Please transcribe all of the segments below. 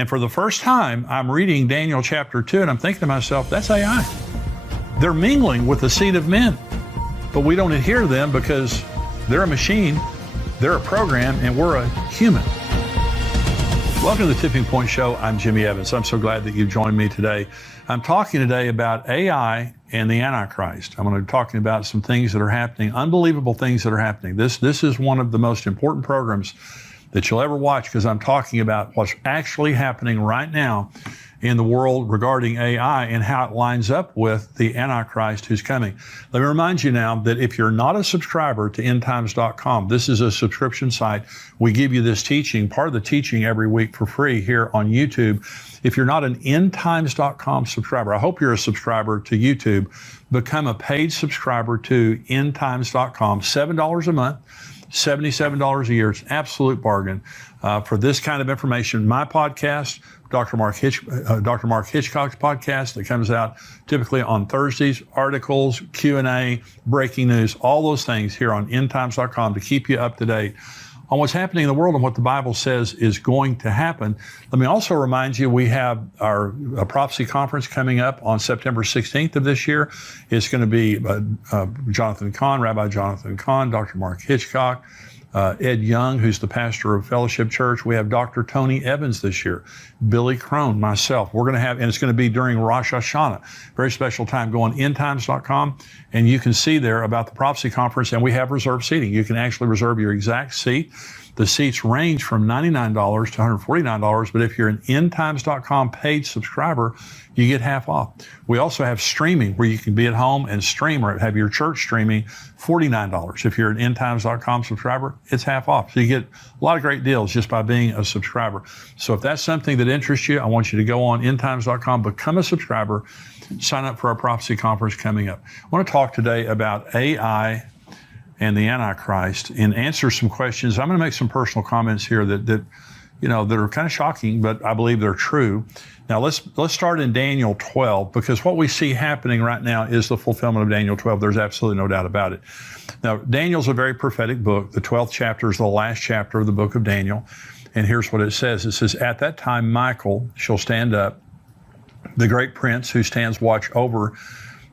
And for the first time, I'm reading Daniel chapter 2, and I'm thinking to myself, that's AI. They're mingling with the seed of men, but we don't adhere to them because they're a machine, they're a program, and we're a human. Welcome to the Tipping Point Show. I'm Jimmy Evans. I'm so glad that you've joined me today. I'm talking today about AI and the Antichrist. I'm going to be talking about some things that are happening, unbelievable things that are happening. This is one of the most important programs that you'll ever watch because I'm talking about what's actually happening right now in the world regarding AI and how it lines up with the Antichrist who's coming. Let me remind you now that if you're not a subscriber to endtimes.com, this is a subscription site. We give you this teaching, part of the teaching every week for free here on YouTube. If you're not an endtimes.com subscriber, I hope you're a subscriber to YouTube. Become a paid subscriber to endtimes.com, $7 a month. $77 a year. It's an absolute bargain for this kind of information. My podcast, Dr. Mark Hitchcock's podcast that comes out typically on Thursdays, articles, Q&A, breaking news, all those things here on endtimes.com to keep you up to date on what's happening in the world and what the Bible says is going to happen. Let me also remind you, we have our prophecy conference coming up on September 16th of this year. It's going to be Jonathan Cahn, Rabbi Jonathan Cahn, Dr. Mark Hitchcock, Ed Young, who's the pastor of Fellowship Church. We have Dr. Tony Evans this year, Billy Crone, myself. We're going to have, and it's going to be during Rosh Hashanah. Very special time. Go on endtimes.com and you can see there about the prophecy conference, and we have reserved seating. You can actually reserve your exact seat. The seats range from $99 to $149, but if you're an endtimes.com paid subscriber, you get half off. We also have streaming where you can be at home and stream or have your church streaming, $49. If you're an endtimes.com subscriber, it's half off. So you get a lot of great deals just by being a subscriber. So if that's something that interests you, I want you to go on endtimes.com, become a subscriber, sign up for our prophecy conference coming up. I want to talk today about AI and the Antichrist and answer some questions. I'm going to make some personal comments here that are kind of shocking, but I believe they're true. Now let's start in Daniel 12, because what we see happening right now is the fulfillment of Daniel 12. There's absolutely no doubt about it. Now, Daniel's a very prophetic book. The 12th chapter is the last chapter of the book of Daniel. And here's what it says. It says, "At that time, Michael shall stand up, the great prince who stands watch over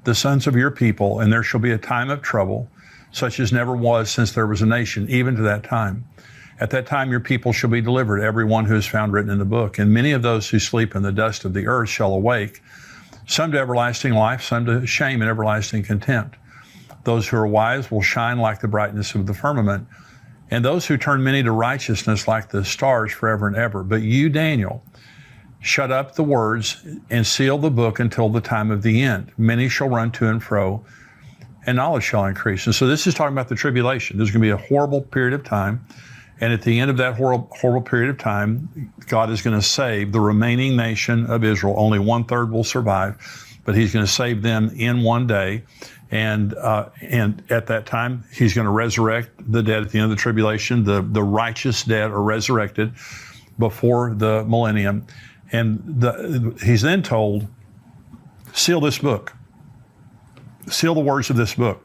the sons of your people, and there shall be a time of trouble, such as never was since there was a nation, even to that time. At that time your people shall be delivered, every one who is found written in the book. And many of those who sleep in the dust of the earth shall awake, some to everlasting life, some to shame and everlasting contempt. Those who are wise will shine like the brightness of the firmament, and those who turn many to righteousness like the stars forever and ever. But you, Daniel, shut up the words and seal the book until the time of the end. Many shall run to and fro, and knowledge shall increase." And so this is talking about the tribulation. There's going to be a horrible period of time. And at the end of that horrible period of time, God is going to save the remaining nation of Israel. Only 1/3 will survive, but he's going to save them in one day. And at that time, he's going to resurrect the dead at the end of the tribulation. The righteous dead are resurrected before the millennium. And he's then told, seal this book. Seal the words of this book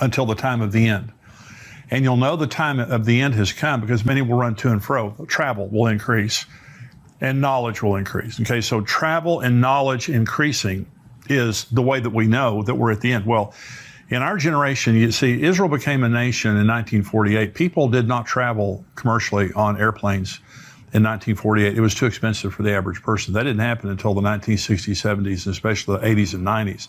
until the time of the end. And you'll know the time of the end has come because many will run to and fro. Travel will increase and knowledge will increase. Okay, so travel and knowledge increasing is the way that we know that we're at the end. Well, in our generation, you see, Israel became a nation in 1948. People did not travel commercially on airplanes in 1948. It was too expensive for the average person. That didn't happen until the 1960s, 70s, and especially the 80s and 90s.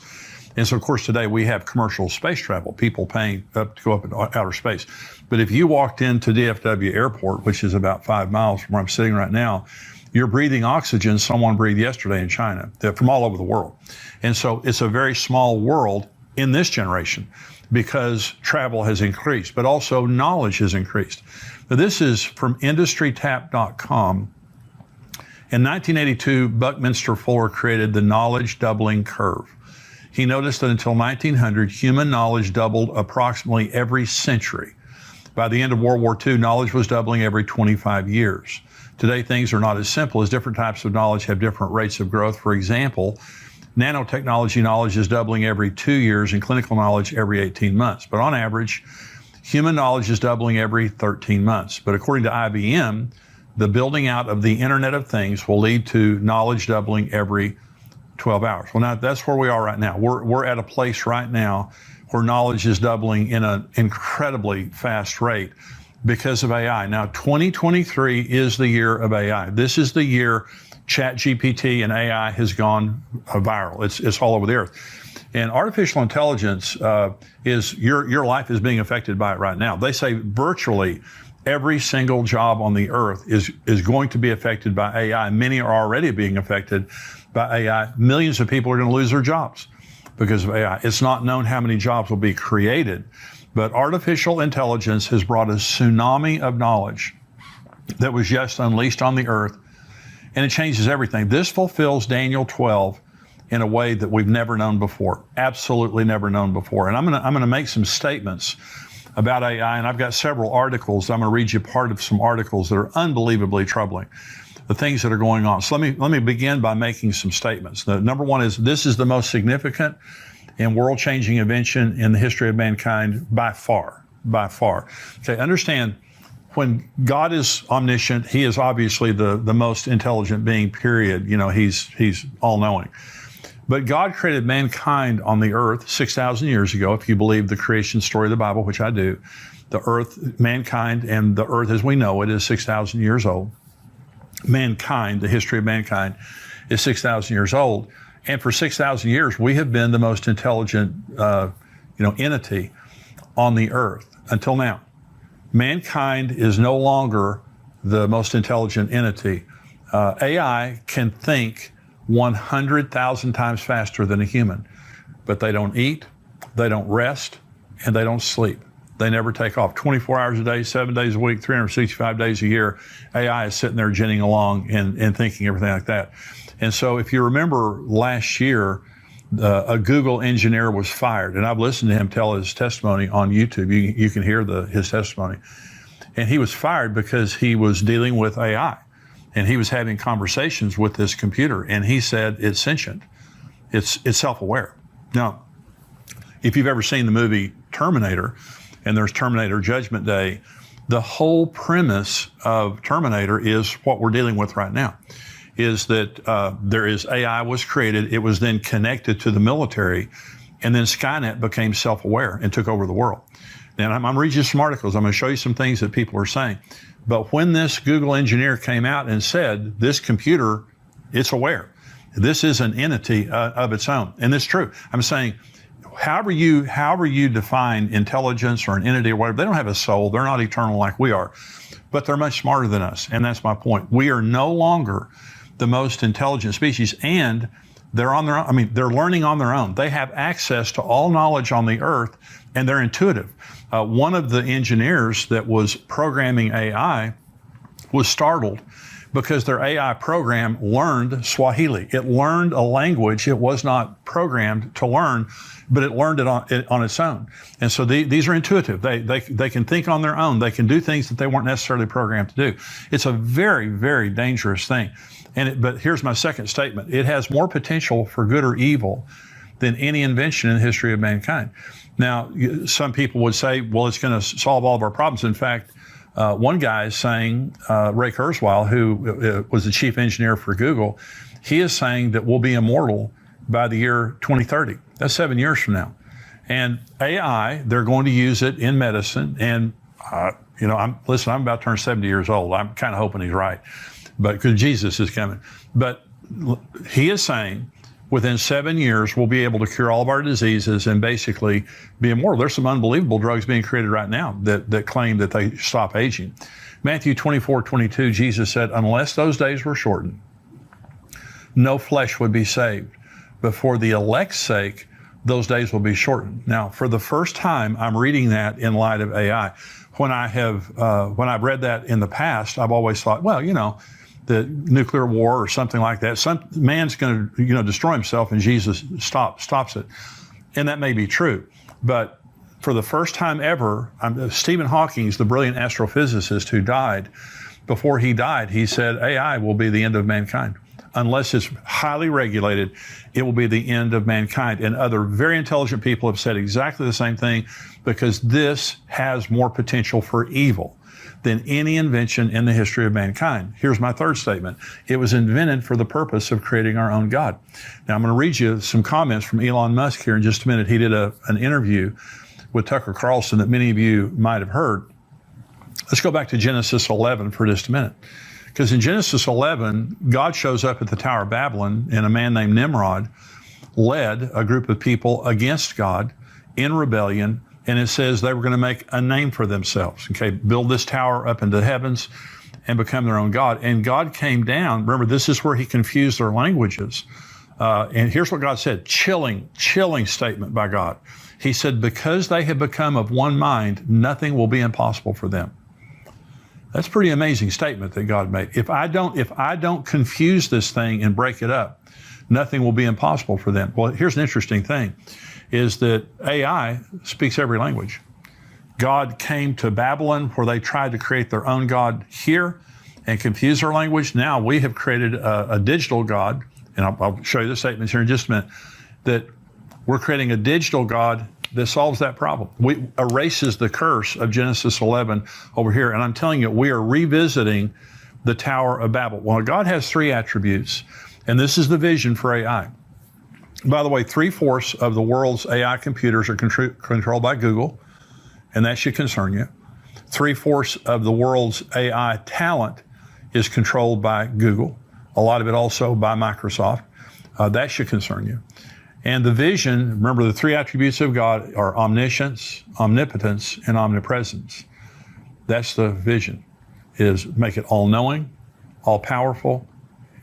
And so, of course, today we have commercial space travel, people paying up to go up in outer space. But if you walked into DFW Airport, which is about 5 miles from where I'm sitting right now, you're breathing oxygen someone breathed yesterday in China, from all over the world. And so it's a very small world in this generation because travel has increased, but also knowledge has increased. Now, this is from industrytap.com. In 1982, Buckminster Fuller created the knowledge doubling curve. He noticed that until 1900, human knowledge doubled approximately every century. By the end of World War II, knowledge was doubling every 25 years. Today, things are not as simple as different types of knowledge have different rates of growth. For example, nanotechnology knowledge is doubling every 2 years and clinical knowledge every 18 months. But on average, human knowledge is doubling every 13 months. But according to IBM, the building out of the Internet of Things will lead to knowledge doubling every 12 hours. Well, now that's where we are right now. We're at a place right now where knowledge is doubling in an incredibly fast rate because of AI. Now, 2023 is the year of AI. This is the year ChatGPT and AI has gone viral. It's all over the earth. And artificial intelligence is your life is being affected by it right now. They say virtually every single job on the earth is going to be affected by AI. Many are already being affected by AI. Millions of people are going to lose their jobs because of AI. It's not known how many jobs will be created, but artificial intelligence has brought a tsunami of knowledge that was just unleashed on the earth, and it changes everything. This fulfills Daniel 12 in a way that we've never known before, absolutely never known before. And I'm going to make some statements about AI, and I've got several articles. I'm going to read you part of some articles that are unbelievably troubling, the things that are going on. So let me begin by making some statements. The number one is this is the most significant and world-changing invention in the history of mankind by far, by far. Okay, understand, when God is omniscient, he is obviously the most intelligent being, period. You know, he's all-knowing. But God created mankind on the earth 6,000 years ago, if you believe the creation story of the Bible, which I do. The earth, mankind, and the earth as we know it is 6,000 years old. Mankind, the history of mankind, is 6,000 years old. And for 6,000 years, we have been the most intelligent, entity on the earth until now. Mankind is no longer the most intelligent entity. AI can think 100,000 times faster than a human, but they don't eat, they don't rest, and they don't sleep. They never take off. 24 hours a day, 7 days a week, 365 days a year, AI is sitting there ginning along and thinking everything like that. And so if you remember last year, a Google engineer was fired, and I've listened to him tell his testimony on YouTube. You can hear his testimony. And he was fired because he was dealing with AI. And he was having conversations with this computer, and he said it's sentient. It's self-aware. Now, if you've ever seen the movie Terminator, and there's Terminator Judgment Day, the whole premise of Terminator is what we're dealing with right now, is that AI was created, it was then connected to the military, and then Skynet became self-aware and took over the world. And I'm reading you some articles. I'm going to show you some things that people are saying. But when this Google engineer came out and said, this computer, it's aware. This is an entity of its own. And it's true. I'm saying, however you define intelligence or an entity or whatever, they don't have a soul. They're not eternal like we are. But they're much smarter than us. And that's my point. We are no longer the most intelligent species. And they're on their own. I mean, they're learning on their own. They have access to all knowledge on the earth, and they're intuitive. One of the engineers that was programming AI was startled because their AI program learned Swahili. It learned a language it was not programmed to learn, but it learned it on its own. And so these are intuitive. They can think on their own. They can do things that they weren't necessarily programmed to do. It's a very, very dangerous thing. But here's my second statement. It has more potential for good or evil than any invention in the history of mankind. Now, some people would say, well, it's going to solve all of our problems. In fact, one guy is saying, Ray Kurzweil, who was the chief engineer for Google, he is saying that we'll be immortal by the year 2030. That's 7 years from now. And AI, they're going to use it in medicine. And, I'm about to turn 70 years old. I'm kind of hoping he's right, but because Jesus is coming. But he is saying, within 7 years, we'll be able to cure all of our diseases and basically be immortal. There's some unbelievable drugs being created right now that claim that they stop aging. Matthew 24:22, Jesus said, unless those days were shortened, no flesh would be saved. But for the elect's sake, those days will be shortened. Now, for the first time, I'm reading that in light of AI. When I've read that in the past, I've always thought, well, the nuclear war or something like that. Some man's going to, destroy himself, and Jesus stops it. And that may be true. But for the first time ever, Stephen Hawking, the brilliant astrophysicist who died, before he died, he said AI will be the end of mankind. Unless it's highly regulated, it will be the end of mankind. And other very intelligent people have said exactly the same thing, because this has more potential for evil than any invention in the history of mankind. Here's my third statement. It was invented for the purpose of creating our own God. Now, I'm going to read you some comments from Elon Musk here in just a minute. He did an interview with Tucker Carlson that many of you might have heard. Let's go back to Genesis 11 for just a minute. Because in Genesis 11, God shows up at the Tower of Babylon, and a man named Nimrod led a group of people against God in rebellion. And it says they were going to make a name for themselves, okay, build this tower up into the heavens and become their own God. And God came down. Remember, this is where he confused their languages. And here's what God said, chilling statement by God. He said, because they have become of one mind, nothing will be impossible for them. That's a pretty amazing statement that God made. If I don't confuse this thing and break it up, nothing will be impossible for them. Well, here's an interesting thing, is that AI speaks every language. God came to Babylon where they tried to create their own God here and confuse their language. Now we have created a digital God, and I'll show you the statements here in just a minute, that we're creating a digital God that solves that problem. We erases the curse of Genesis 11 over here. And I'm telling you, we are revisiting the Tower of Babel. Well, God has three attributes, and this is the vision for AI. By the way, 3/4 of the world's AI computers are controlled by Google, and that should concern you. 3/4 of the world's AI talent is controlled by Google, a lot of it also by Microsoft. That should concern you. And the vision, remember the three attributes of God are omniscience, omnipotence, and omnipresence. That's the vision, is make it all-knowing, all-powerful,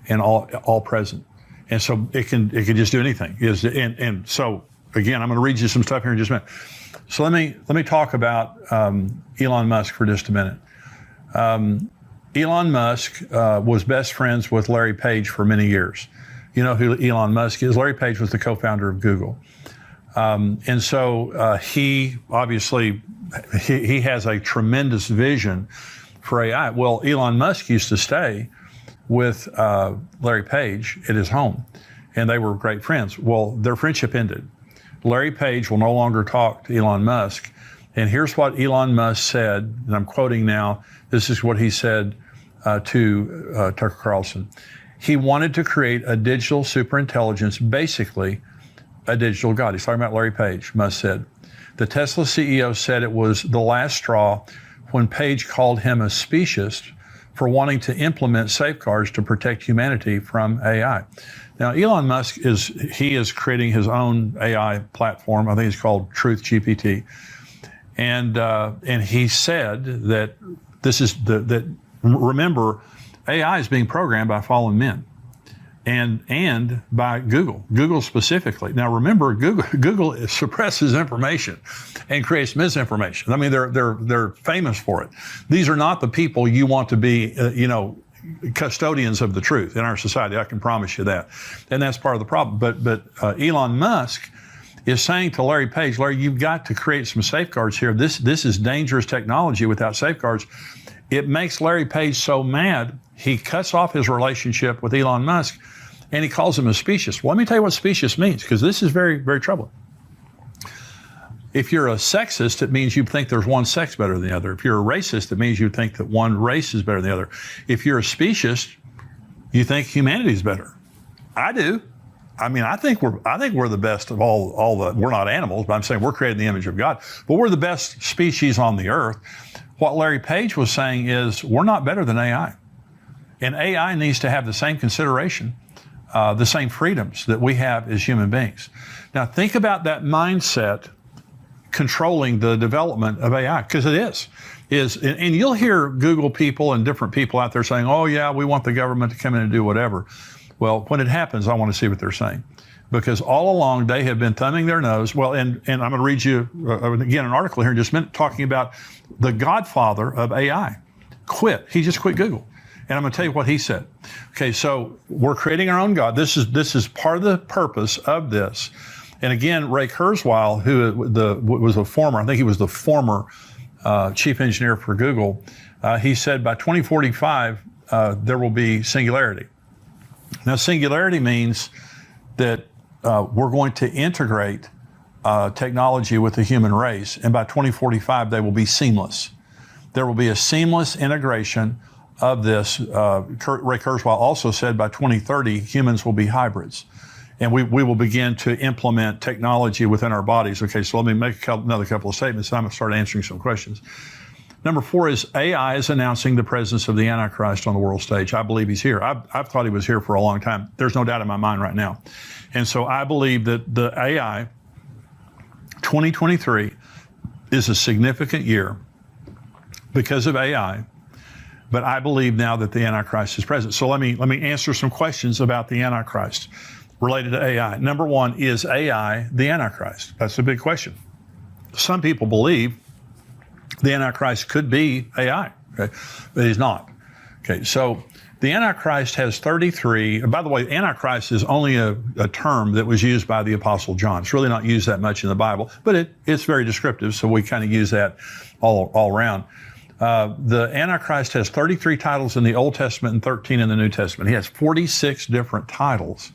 and all present. And so it can just do anything. And so again, I'm going to read you some stuff here in just a minute. So let me talk about Elon Musk for just a minute. Elon Musk was best friends with Larry Page for many years. You know who Elon Musk is? Larry Page was the co-founder of Google. And so he obviously, he has a tremendous vision for AI. Well, Elon Musk used to stay with Larry Page at his home, and they were great friends. Well, their friendship ended. Larry Page will no longer talk to Elon Musk. And here's what Elon Musk said, and I'm quoting now. This is what he said to Tucker Carlson. He wanted to create a digital superintelligence, basically a digital God. He's talking about Larry Page, Musk said. The Tesla CEO said it was the last straw when Page called him a speciesist for wanting to implement safeguards to protect humanity from AI. Now, Elon Musk is creating his own AI platform. I think it's called Truth GPT. And he said that remember, AI is being programmed by fallen men and by Google specifically. Now remember, Google suppresses information and creates misinformation. I mean, they're famous for it. These are not the people you want to be, custodians of the truth in our society. I can promise you that. And that's part of the problem. But Elon Musk is saying to Larry Page, Larry, you've got to create some safeguards here. This is dangerous technology without safeguards. It makes Larry Page so mad, he cuts off his relationship with Elon Musk, and he calls him a speciesist. Well, let me tell you what speciesist means, because this is very, very troubling. If you're a sexist, it means you think there's one sex better than the other. If you're a racist, it means you think that one race is better than the other. If you're a speciesist, you think humanity is better. I do. I mean, I think we're the best of all the, we're not animals, but I'm saying we're created in the image of God, but we're the best species on the earth. What Larry Page was saying is we're not better than AI. And AI needs to have the same consideration, the same freedoms that we have as human beings. Now think about that mindset controlling the development of AI, because it is, and you'll hear Google people and different people out there saying, oh yeah, we want the government to come in and do whatever. Well, when it happens, I want to see what they're saying, because all along they have been thumbing their nose. Well, and I'm going to read you again an article here in just a minute talking about the godfather of AI. He just quit Google. And I'm going to tell you what he said. Okay, so we're creating our own God. This is part of the purpose of this. And again, Ray Kurzweil, who was a former, I think he was the former chief engineer for Google, he said by 2045, there will be singularity. Now, singularity means that we're going to integrate technology with the human race, and by 2045, they will be seamless. There will be a seamless integration of this. Ray Kurzweil also said by 2030, humans will be hybrids. And we will begin to implement technology within our bodies. Okay, so let me make another couple of statements, and I'm going to start answering some questions. Number 4 is AI is announcing the presence of the Antichrist on the world stage. I believe he's here. I've thought he was here for a long time. There's no doubt in my mind right now. And so I believe that the AI 2023 is a significant year because of AI. But I believe now that the Antichrist is present. So let me answer some questions about the Antichrist related to AI. Number 1, is AI the Antichrist? That's a big question. Some people believe the Antichrist could be AI, okay? But he's not. Okay, so the Antichrist has 33, and by the way, Antichrist is only a term that was used by the Apostle John. It's really not used that much in the Bible, but it's very descriptive, so we kind of use that all around. The Antichrist has 33 titles in the Old Testament and 13 in the New Testament. He has 46 different titles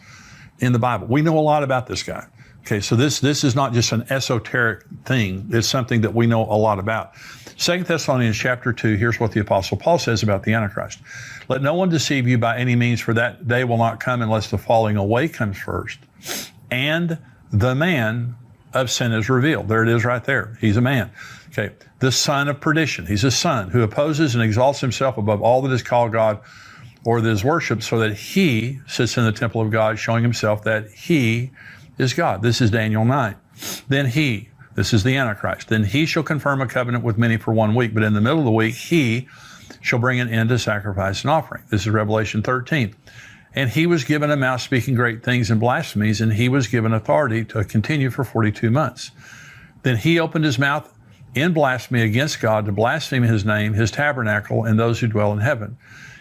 in the Bible. We know a lot about this guy. Okay, so this is not just an esoteric thing. It's something that we know a lot about. 2 Thessalonians chapter 2, here's what the Apostle Paul says about the Antichrist. Let no one deceive you by any means, for that day will not come unless the falling away comes first, and the man of sin is revealed. There it is right there. He's a man. Okay, the son of perdition. He's a son who opposes and exalts himself above all that is called God or that is worshipped, so that he sits in the temple of God, showing himself that he is God. This is Daniel 9. Then this is the Antichrist. Then he shall confirm a covenant with many for 1 week, but in the middle of the week, he shall bring an end to sacrifice and offering. This is Revelation 13. And he was given a mouth speaking great things and blasphemies, and he was given authority to continue for 42 months. Then he opened his mouth in blasphemy against God to blaspheme his name, his tabernacle, and those who dwell in heaven.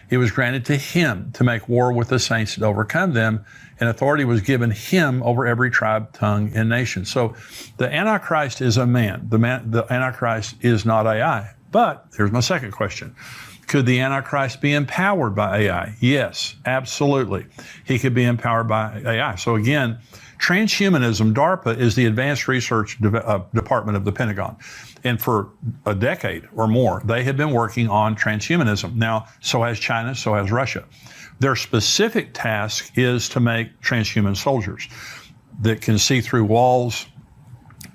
It was granted to him to make war with the saints and overcome them, and authority was given him over every tribe, tongue, and nation. So the Antichrist is a man. The Antichrist is not AI. But here's my second question. Could the Antichrist be empowered by AI? Yes, absolutely. He could be empowered by AI. So again, transhumanism, DARPA, is the Advanced Research Department of the Pentagon. And for a decade or more, they have been working on transhumanism. Now, so has China, so has Russia. Their specific task is to make transhuman soldiers that can see through walls,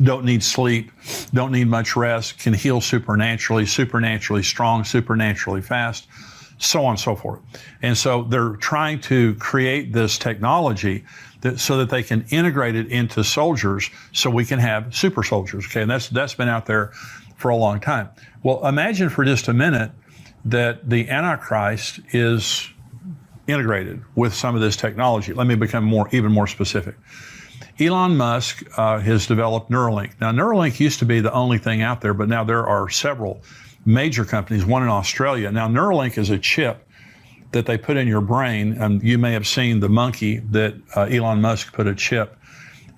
don't need sleep, don't need much rest, can heal supernaturally strong, supernaturally fast, so on and so forth. And so they're trying to create this technology so that they can integrate it into soldiers so we can have super soldiers. Okay, and that's been out there for a long time. Well, imagine for just a minute that the Antichrist is integrated with some of this technology. Let me become even more specific. Elon Musk has developed Neuralink. Now, Neuralink used to be the only thing out there, but now there are several major companies, one in Australia. Now, Neuralink is a chip that they put in your brain. And you may have seen the monkey that Elon Musk put a chip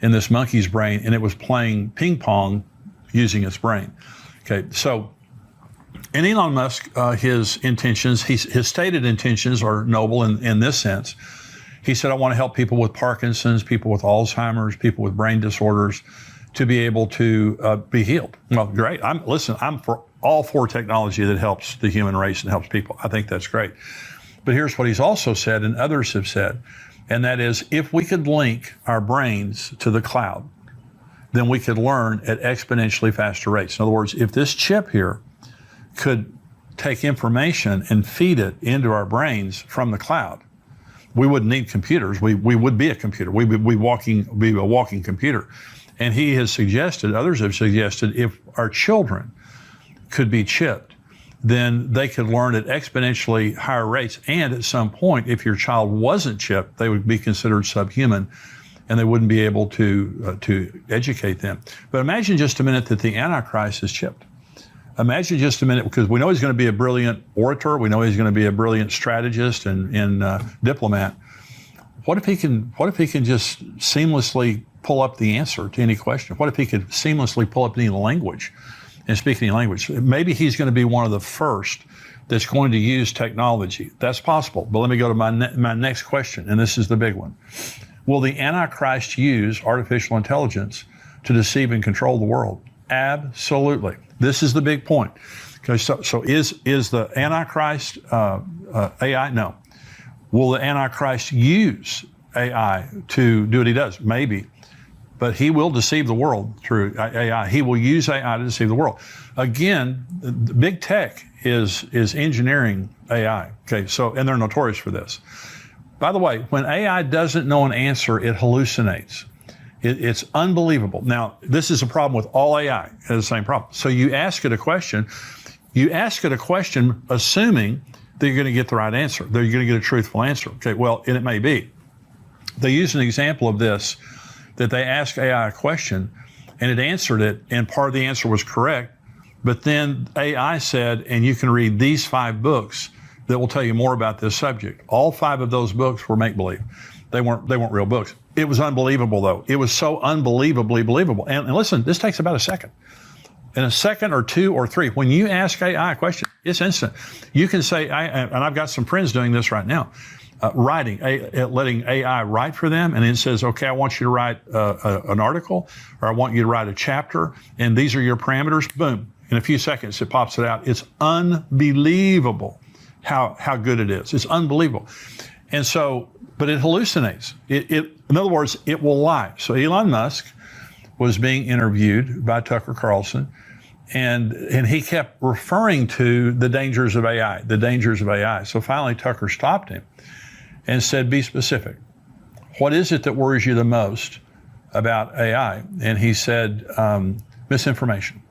in this monkey's brain, and it was playing ping pong using its brain. Okay, so in Elon Musk, his intentions, his stated intentions are noble in this sense. He said, I want to help people with Parkinson's, people with Alzheimer's, people with brain disorders to be able to be healed. Well, great. I'm for all for technology that helps the human race and helps people. I think that's great. But here's what he's also said, and others have said, and that is, if we could link our brains to the cloud, then we could learn at exponentially faster rates. In other words, if this chip here could take information and feed it into our brains from the cloud, we wouldn't need computers. We would be a computer. We would be a walking computer. And he has suggested, others have suggested, if our children could be chipped, then they could learn at exponentially higher rates. And at some point, if your child wasn't chipped, they would be considered subhuman, and they wouldn't be able to educate them. But imagine just a minute that the Antichrist is chipped. Imagine just a minute, because we know he's going to be a brilliant orator. We know he's going to be a brilliant strategist and diplomat. What if he can just seamlessly pull up the answer to any question? What if he could seamlessly pull up any language and speak any language? Maybe he's going to be one of the first that's going to use technology. That's possible. But let me go to my next question, and this is the big one. Will the Antichrist use artificial intelligence to deceive and control the world? Absolutely. This is the big point. Okay, so is the Antichrist AI? No. Will the Antichrist use AI to do what he does? Maybe. But he will deceive the world through AI. He will use AI to deceive the world. Again, the big tech is engineering AI. Okay, and they're notorious for this. By the way, when AI doesn't know an answer, it hallucinates. It's unbelievable. Now, this is a problem with all AI. It has the same problem. So you ask it a question assuming that you're going to get the right answer, that you're going to get a truthful answer. Okay, well, and it may be. They used an example of this, that they asked AI a question and it answered it, and part of the answer was correct, but then AI said, and you can read these 5 books that will tell you more about this subject. All 5 of those books were make-believe. They weren't real books. It was unbelievable, though. It was so unbelievably believable. And listen, this takes about a second. In a second or 2 or 3, when you ask AI a question, it's instant. You can say, and I've got some friends doing this right now, letting AI write for them, and it says, okay, I want you to write an article, or I want you to write a chapter, and these are your parameters. Boom. In a few seconds, it pops it out. It's unbelievable how good it is. It's unbelievable. And so, but it hallucinates. In other words, it will lie. So Elon Musk was being interviewed by Tucker Carlson, and he kept referring to the dangers of AI, So finally, Tucker stopped him and said, be specific. What is it that worries you the most about AI? And he said, misinformation.